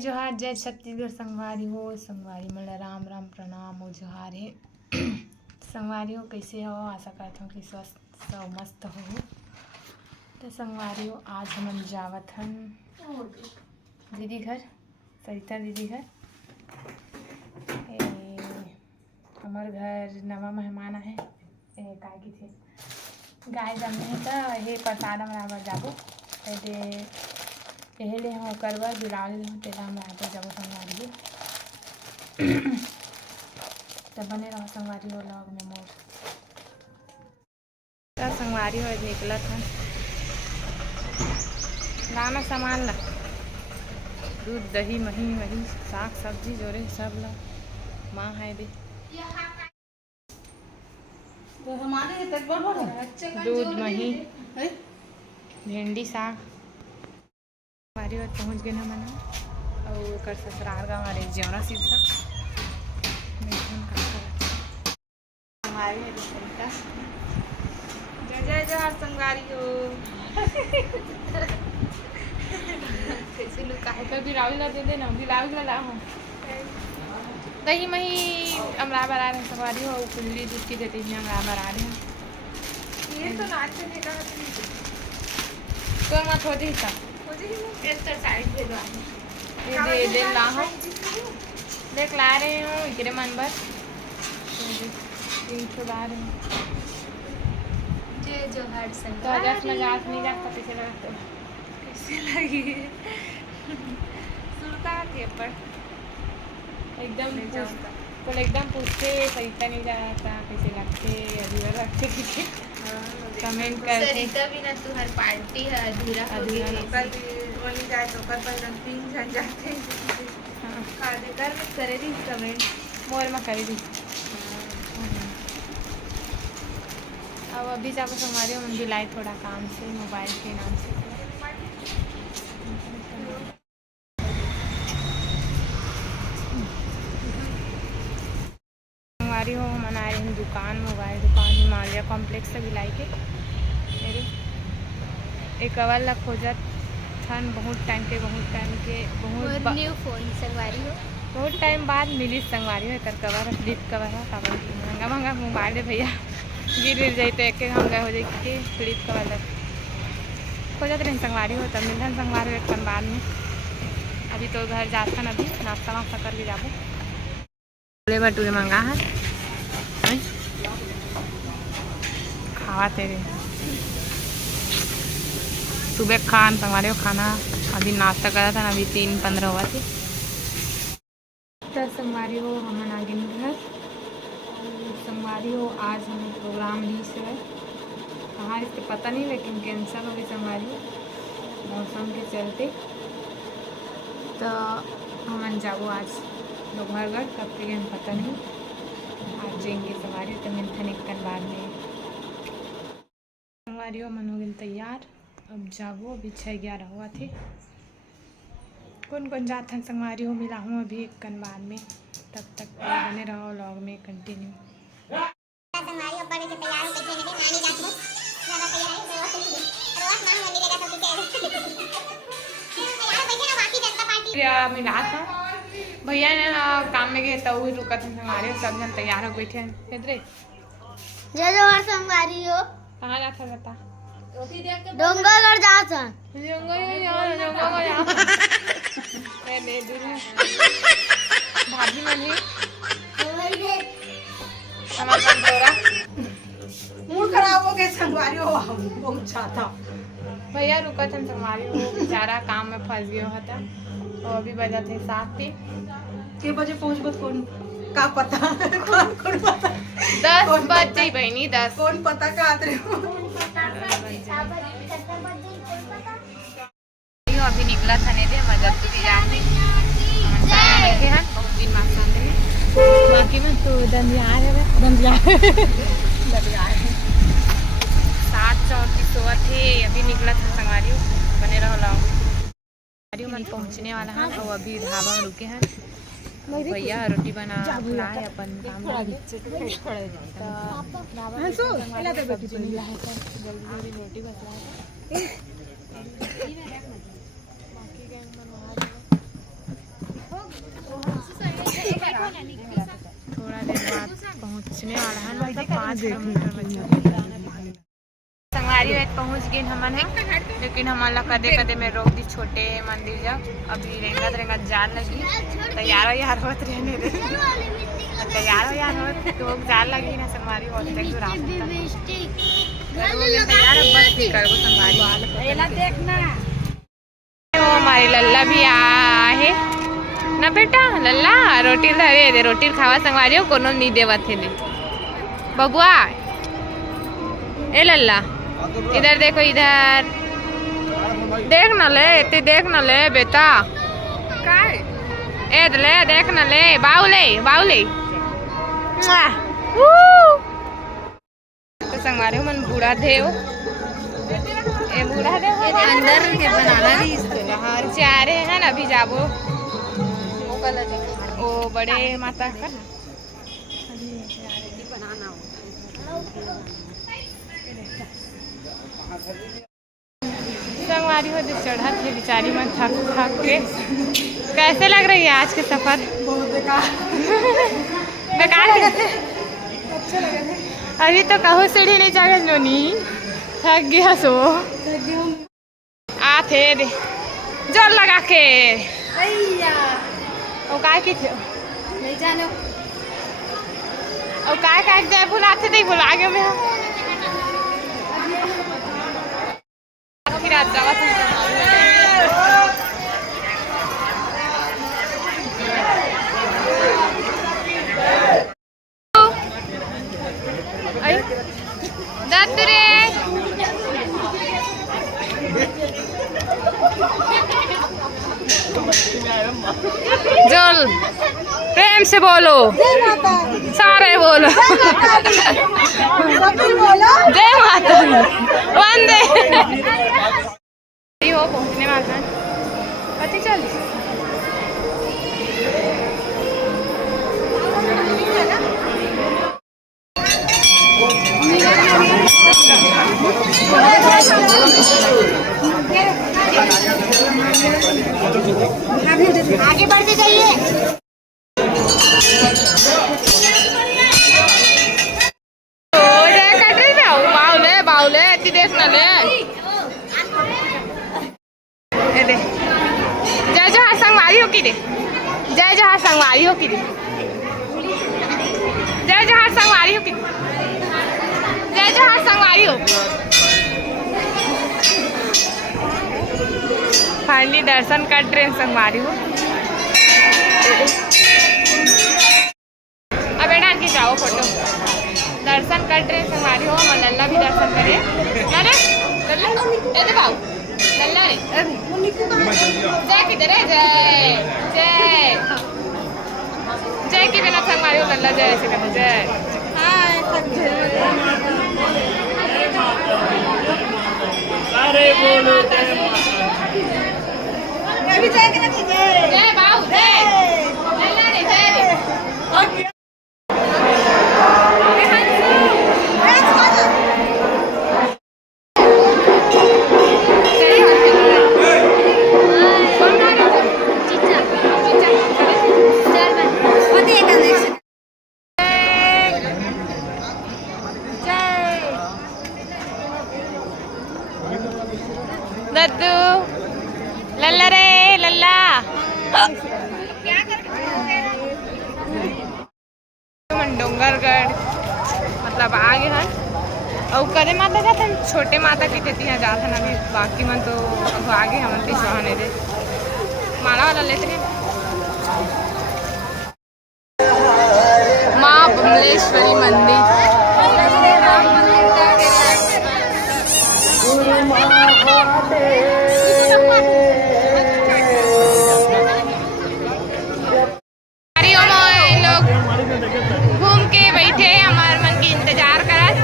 जोहार जय छत्तीसगढ़ संगवारी हो। संगवारी मन राम राम प्रणाम और जोहार है। संगवारी हो कैसे हो? आशा करता हूँ कि स्वस्थ सब मस्त हो। तो संगवारी हो आज हम जावत हन दीदी घर, सरिता दीदी घर। हमार घर नवा मेहमान है काय की थे गाय जमने है तो ये प्रसाद हमारा जाबो पहले हम करवा जुड़ाल तेरा हम यहाँ जाबो संगवारी तो बने रहो संगवारी हो लॉग में मोर। तो संगवारी हो निकला था लाना सामान ला दूध दही मही वही साग सब्जी जोरे सब ला माँ है भी दूध मही भिंडी साग हमारी बात पहुँच गए ना मना और कर ससुराल का हमारे जेवरा शीर्षा हमारी सरिता जय जय जोहार संगवारी हो। कैसे लुका है तो बिलाउज ला दे देना बिलाउज ला लाओ दही मही अमरा बना रहे संगवारी हो कुल्ली दूध की देती है अमरा बना रहे हैं ये तो नाच ने कहा तो मत हो दी सा ये दे ला हो देख ला रहे हो इकरे मन भर 300 ला रहे हो जय जोहार तो संगवारी अगस्त में जात नहीं जाता पीछे लगाते कैसे लगी सुनता थे पर एकदम पूछते सरिता नहीं जाता कैसे लगते अधूरा लगते पीछे कमेंट करते सरिता बिना तुहर पार्टी है अधूरा वाली जाए तो कर पर तीन जन जाते हाँ दे कर करे दी कमेंट मोर में कर दी अब अभी जाकर हमारे हम भी लाए थोड़ा काम से मोबाइल के नाम से हमारी हो हम मना रहे हैं दुकान मोबाइल दुकान हिमालय कॉम्प्लेक्स से भी लाई के मेरे एक कवर ला खोजत थन बहुत टाइम के बहुत न्यू फोन संगवारी हो बहुत टाइम बाद मिली संगवारी हो कर कवर फ्लिप कवर है काबर महंगा महंगा मोबाइल है भैया गिर जाए तो एक महंगा हो जाए कि फ्लिप कवर लग खोजत रहे संगवारी हो तब मिलता संगवारी एक दिन बाद में। अभी तो घर जाता ना अभी नाश्ता वास्ता करके जाबो छोले भटूरे मंगा है खावा तेरे सुबह खान संगवारी हो खाना अभी नाश्ता करा था ना अभी 3:15 हुआ थे। तो संगवारी हो हम आगे घर संगवारी हो आज हमें प्रोग्राम ली से है कहाँ इसके पता नहीं लेकिन कैंसिल हो गई संगवारी मौसम के चलते। तो हम जाबो आज दोपहर कब के हम पता नहीं आज जाएंगे संगवारी तो मिलता एक दिन बाद में संगवारी हो मन हो गए तैयार अब जाबो अभी 6:11 हुआ थे कौन जात हैं संगवारी हो मिला हूँ अभी एक दिन बाद में तब तक बने रहो लॉग में कंटिन्यू। मिला था भैया ने काम में गए तो वही रुका थे हमारे सब जन तैयार हो बैठे हैं रे जय जोहार संगवारी हो कहाँ जाता बता डोंगरगढ़ जाता भाभी मनी हमारा मूड खराब हो गया संगवारी हो बहुत चाहता भैया रुका था संगवारी हो बेचारा काम में फंस गया था तो अभी बजा थे 7 के बजे पहुंचबो कौन का पता कौन पता 10 बजे बहनी 10 कौन पता का आते हो अभी निकला था नहीं थे मजब तो जाने बैठे हैं बहुत दिन बाद बाकी में तो दंदियार है दंदियार 7:34 हुआ थे अभी निकला था संगवारी बने रहो लाओ मन पहुंचने वाला है और अभी ढाबा में रुके हैं भैया रोटी बना है अपन काम जल्दी रोटी बना थोड़ा देर बाद पहुंचने वाला है, मतलब 5 किलोमीटर बचा। संगवारी में पहुंच गए हमन है, लेकिन हमन कदे कदे में रोक दी छोटे मंदिर जा। अभी रेंगत जान लगी, तैयार होत रहने दे, तैयार होत तो जान लगी ना। संगवारी बहुत तक दूर तैयार बस भी करबो संगवारी वाला देखना। वो हमारी लल्ला भी आहे ना बेटा, लल्ला रोटी धरे दे, रोटी खावा संगवारी कोनो नहीं देवत है दे बबुआ। ए लल्ला इधर देखो, इधर देख न ले, इतनी देख न ले बेटा, ए ले देख न ले, बाउले बाउले। तो संगवारी मन बूढ़ा देव, ए बूढ़ा देव अंदर के बनाना भी इसको चारे हैं ना। अभी जाबो ओ बड़े माता का संगवारी हो चढ़ा थे बेचारी में थक के। कैसे लग रही है आज के सफर? बहुत बेकार बेकार अच्छे लगे थे। अभी तो कहो सीढ़ी नहीं चढ़े लोनी, थक गया सो आ थे दे जोर लगा के। ओ काय की थे नहीं जानो, ओ काय काय जाए बुलाते नहीं बुला गए मैं रात जावा दादरे जोल प्रेम से बोलो, सारे बोलो, जय माता वंदे। हो पहुंचने वाला है, पति चल आगे बढ़ते जाइए। बाउले इतनी देख न ले, जय जहाँ संगवारी हो की दे, जय जहाँ संगवारी हो की दे, जय जहाँ संगवारी हो की, जय जहाँ संगवारी हो। फाइनली दर्शन कर ट्रेन संगवारी हो। अब बेटा की जाओ फोटो, दर्शन कर ट्रेन संगवारी हो। हम लल्ला भी दर्शन करे, अरे लल्ला ए बाबू लल्ला रे जय किधर है, जय जय जय की बिना संगवारी हो लल्ला जय ऐसे कहते जय। अरे बोलो जय बाबू जय लल्ला रे जय। दद्दू लल्ला रे लल्ला डोंगरगढ़ मतलब आगे हैं और कदे माता जाते हैं, छोटे माता की देती हैं जाते हैं। अभी बाकी मन तो अब आगे हम पिछवाने दे माला वाला लेते हैं। माँ बमलेश्वरी मंदिर घूम के बैठे हमारे मन की इंतजार करत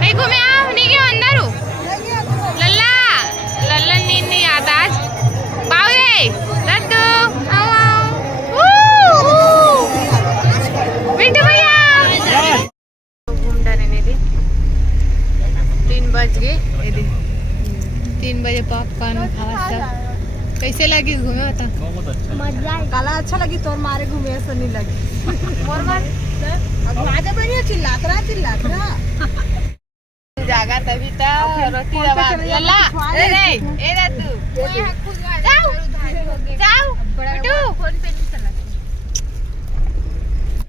नहीं घूमे आओ नहीं क्यों अंदर हूँ लल्ला लल्ला नींद नहीं आता आज बावरे दद्दू आओ आओ बिट्टू भैया घूम डरने दे 3 बज गए 3 बजे पॉपकॉर्न खावा सब कैसे लगी घूमे होता बहुत अच्छा मजा आई काला अच्छा लगी तोर मारे घूमे ऐसा नहीं लगी मोर मार आगे बढ़िया चिल्लात रहा जागा तभी तो रोटी दबा लल्ला ए रे तू